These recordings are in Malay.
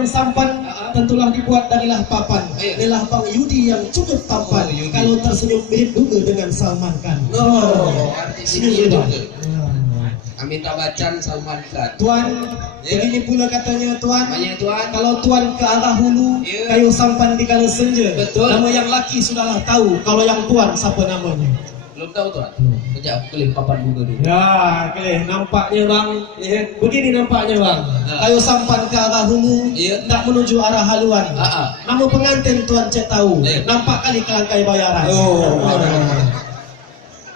yang sampan tentulah dibuat darilah papan. Inilah Bang Yudi yang cukup tampan. Kalau tersenyum mirip juga dengan Salman Khan. Artis ini juga. Amitabh Bachchan, Salman Khan. Tuan, begini pula katanya Tuan. Banyak Tuan. Kalau Tuan ke arah hulu, kayu sampan di kala senja. Betul. Nama yang laki sudahlah tahu. Kalau yang Tuan siapa namanya? Belum tahu Tuan. Kejap kelih papan bunga dulu. Ya, kelih nampaknya Bang. Begini nampaknya Bang. Kayu sampan ke arah hulu, tak menuju arah haluan. Nama pengantin Tuan cek tahu. Nampak kali kelangkai bayaran.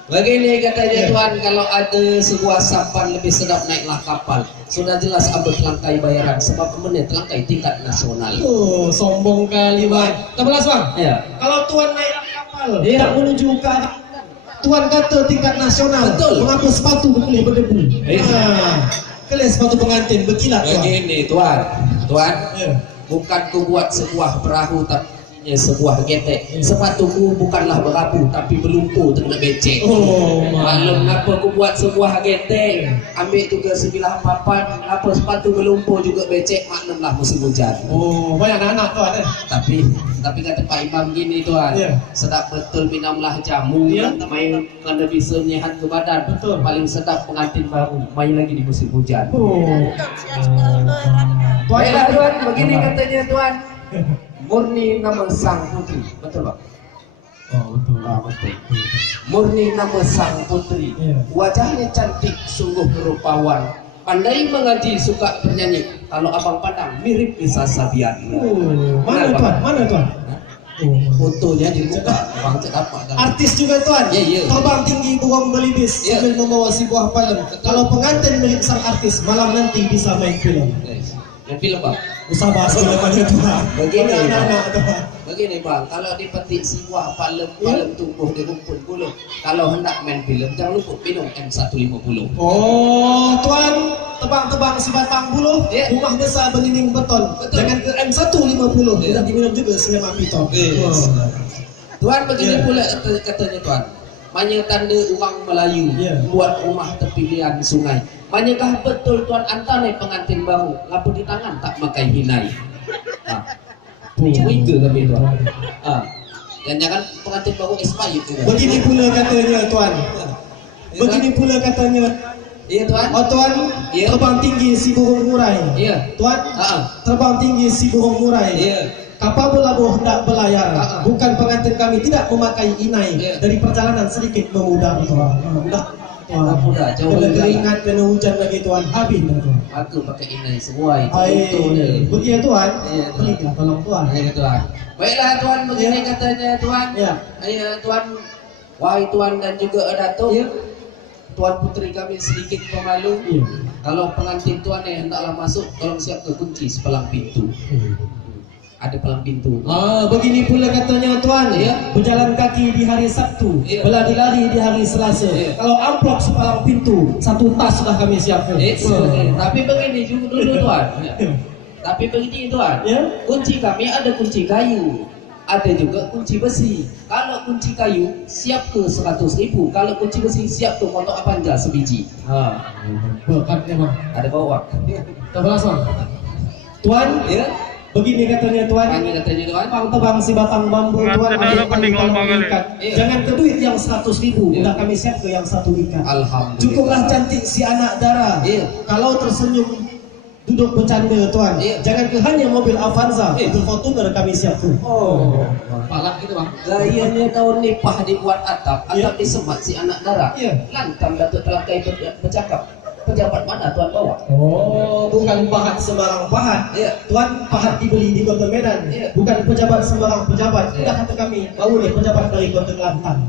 Begini katanya Tuan, kalau ada sebuah sampan lebih sedap naiklah kapal. Sudah jelas ambil telangkai bayaran sebab menit telangkai tingkat nasional. Sombong kali Bang. 11 Bang. Ya. Kalau Tuan naik kapal, tak menuju ke arah Tuan kata tingkat nasional. Betul. Mengapa sepatu boleh berdebu? Kelih sepatu pengantin berkilat Tuan. Begini Tuan, bukan ku buat sebuah perahu tapi sebuah getek. Sepatuku bukanlah berapu tapi berlumpur terkena becek. Maklum ngapa aku buat sebuah getek, ambil juga sebilah papan, ngapa sepatu berlumpur juga becek, maklumlah musim hujan. Banyak anak Tuan Tapi kata Pak Imam gini Tuan, sedap betul minumlah jamu, main kerana bisa menyehat ke badan. Betul. Paling sedap pengantin baru, main lagi di musim hujan. Baiklah Tuan, begini katanya Tuan. Murni nama sang putri, betul Pak? Betul. Betul. Murni nama sang putri, wajahnya cantik, sungguh rupawan, pandai mengaji, suka bernyanyi. Kalau abang pandang mirip Nisa Sabian. Mana Tuan? Mana Tuan? Fotonya di muka, abang cek apa? Artis juga Tuan. Terbang tinggi burung melipis sambil membawa sebuah palem. Kalau pengantin mirip sang artis, malam nanti bisa main film. Yang film Bang. Usah bahas filmnya Tuan. Begini Bang, kalau dipetik sebuah palem tumbuh di rumput bulu. Kalau hendak main film, jangan lupa minum M150. Tuan, tebang-tebang si batang buluh, rumah besar berdinding beton. Jangan ke M150, tidak diminum juga selama piton. Tuan, begini pula katanya Tuan. Banyak tanda orang Melayu buat rumah tepi liang sungai. Banyakah betul Tuan antara pengantin baru ngapa di tangan tak makai hinai? Curiga kami Tuan. Dan jangan pengantin baru expired juga. Begini pula katanya Tuan. Begini pula katanya. Iya Tuan. Tuan, terbang tinggi si burung murai. Tuan, terbang tinggi si burung murai. Kapal berlabuh hendak berlayar. Bukan pengantin kami tidak memakai inai. Dari perjalanan sedikit memudar Tuan. Mudah, jauh keringat kena hujan lagi Tuan. Habis Tuan. Aku pakai inai semua itu. Begitu Tuan. Peliklah tolong Tuan. Tuan. Baiklah Tuan, begini katanya Tuan. Tuan, wahai Tuan dan juga Datuk. Tuan putri kami sedikit pemalu. Kalau pengantin Tuan hendaklah masuk, tolong siap ke kunci sepelang pintu. Ada pelang pintu. Begini pula katanya Tuan. Berjalan kaki di hari Sabtu, berlari-lari di hari Selasa. Kalau amplop sepalang pintu, satu tas sudah kami siapkan. Tapi begini juga dulu Tuan. Tapi begini Tuan. Kunci kami ada kunci kayu, ada juga kunci besi. Kalau kunci kayu siap ke 100.000, kalau kunci besi siap ke motor Avanja sebiji. Berkatnya Bang. Ada bawa. Terasa Tuan. Begini katanya Tuan. Bang tebang si batang bambu Tuan. Jangan ke duit yang 100.000, udah kami siap ke yang 1 ikat. Alhamdulillah. Cukuplah cantik si anak dara. Kalau tersenyum duduk bercanda Tuan. Jangan ke hanya mobil Avanza, itu Fortuner kami siap tuh. Palak gitu Bang. Gayanya daun nipah dibuat atap disemat si anak dara. Lantam Datuk Telangkai bercakap. Pejabat mana Tuan bawa? Bukan pahat sembarang pahat. Tuan pahat dibeli di Kota Medan. Bukan pejabat sembarang pejabat. Udah kata kami, baru nih pejabat dari Kota Kelantan.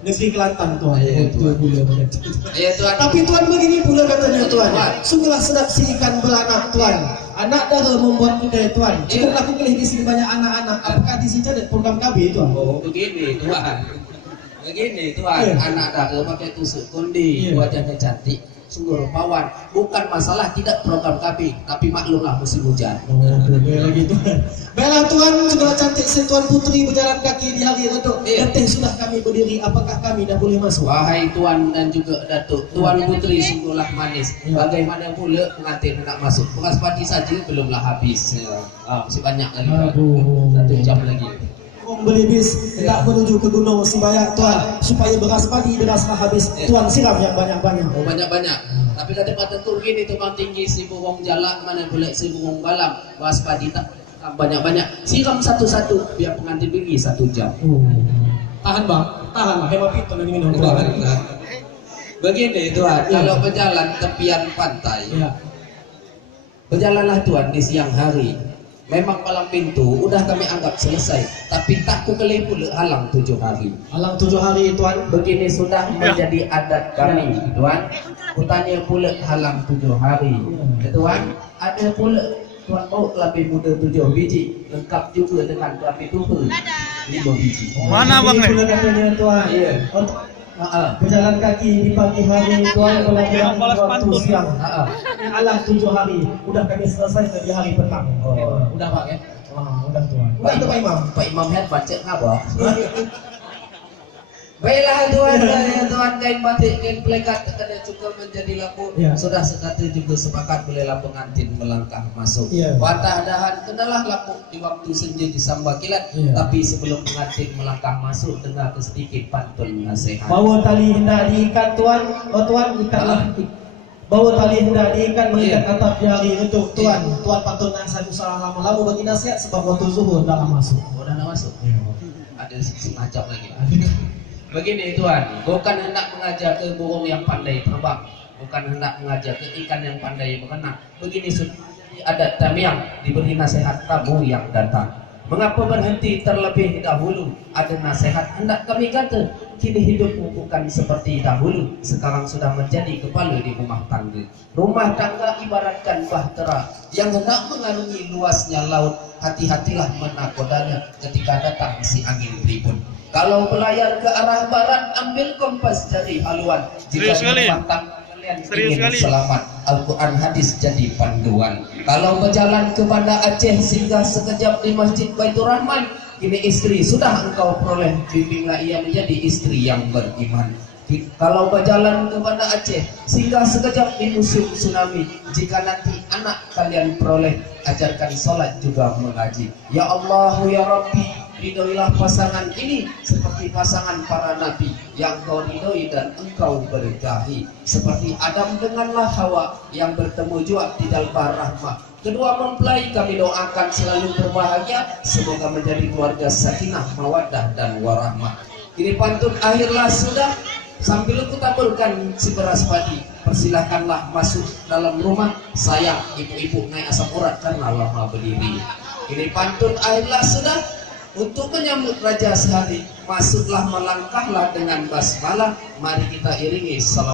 Negeri Kelantan Tuan. Tuan. Tapi Tuan begini pula katanya Tuan. Sungguhlah sedap si ikan belanak Tuan. Anak dara membuat kedai Tuan. Cukup aku kelih di sini banyak anak-anak. Apakah di sini ada program KB Tuan? Begini Tuan. Begini Tuan. Anak dara pakai tusuk kundi, wajahnya cantik. sungguh rupawan. Bukan masalah tidak program kami, tapi maklumlah musim hujan. Gitu. Baiklah Tuan, sudah cantik si Tuan Putri berjalan kaki di hari itu. Teh sudah kami berdiri, apakah kami dah boleh masuk? Wahai Tuan dan juga Datuk, Tuan Putri sungguhlah manis. Bagaimana pula pengantin hendak masuk? Bekas padi saja belumlah habis. Masih banyak lagi. 1 jam lagi. Beli bis tidak menuju ke gunung Sibayak Tuan, supaya beras padi beraslah habis. Tuan siram yang banyak-banyak. Oh banyak-banyak. Tapi kata kataku begini, tukang tinggi si burung jalak, mana boleh si burung balam. Beras padi tak banyak-banyak. Siram satu-satu biar pengantin pergi 1 jam. Tahan bang, tahan lah. Hemat itu nanti minum. Begini Tuan, kalau berjalan tepian pantai, berjalanlah Tuan di siang hari. Memang palang pintu udah kami anggap selesai, tapi tak ku kelih pula halang 7 hari. Halang 7 hari Tuan. Begini sudah menjadi adat kami Tuan. Kutanya pula halang 7 hari. Tuan, ada pula Tuan mau lebih muda 7 biji, lengkap juga dengan kelapi tuha 5 biji. Mana bang Ini pula katanya Tuan. Iya. Berjalan kaki di pagi hari Tuan, pulang waktu siang. Halang 7 hari, udah kami selesai di hari petang. Udah Pak ya? Udah Tuan. Udah itu Pak Imam. Pak Imam hebat cek ngapa? Baiklah Tuan kain batik kain plekat kena juga menjadi lampu. Sudah sekata juga sepakat bolehlah pengantin melangkah masuk. Watah dahan kenalah lampu di waktu senja disambah kilat. Tapi sebelum pengantin melangkah masuk, dengar sedikit pantun nasihat. Bawa tali hendak diikat Tuan. Oh Tuan, ikatlah. Bawa tali hendak diikat mengikat atap jari untuk Tuan. Tuan pantun nasihat usaha lama-lama bagi nasihat sebab waktu zuhur dah masuk. Udah masuk. Ada semacam lagi. Begini Tuan, bukan hendak mengajar ke burung yang pandai terbang, bukan hendak mengajar ke ikan yang pandai berenang. Begini sudah adat tamiang, diberi nasihat tamu yang datang. Mengapa berhenti terlebih dahulu? Ada nasihat hendak kami kata, kini hidupmu bukan seperti dahulu. Sekarang sudah menjadi kepala di rumah tangga. Rumah tangga ibaratkan bahtera yang hendak mengarungi luasnya laut. Hati-hatilah menakodanya ketika datang si angin ribut. Kalau berlayar ke arah barat, ambil kompas dari haluan. Jika rumah tangga kalian ingin selamat, Al-Quran hadis jadi panduan. Kalau berjalan ke Banda Aceh, singgah sekejap di Masjid Baitur Rahman. Kini istri sudah engkau peroleh, bimbinglah ia menjadi istri yang beriman. Kalau berjalan ke Banda Aceh, singgah sekejap di musim tsunami. Jika nanti anak kalian peroleh, ajarkan sholat juga mengaji. Ya Allah, ya Rabbi, ridhoilah pasangan ini seperti pasangan para nabi yang kau ridhoi dan engkau berkahi. Seperti Adam denganlah Hawa yang bertemu jua di dalbar rahmah. Kedua mempelai kami doakan selalu berbahagia. Semoga menjadi keluarga sakinah, mawaddah dan warahmah. Kini pantun akhirlah sudah. Sambil ku tabulkan si beras padi, persilahkanlah masuk dalam rumah. Sayang ibu-ibu naik asam urat karena lama berdiri. Ini pantun akhirlah sudah. Untuk menyambut raja sehari, masuklah melangkahlah dengan basmalah. Mari kita iringi salam.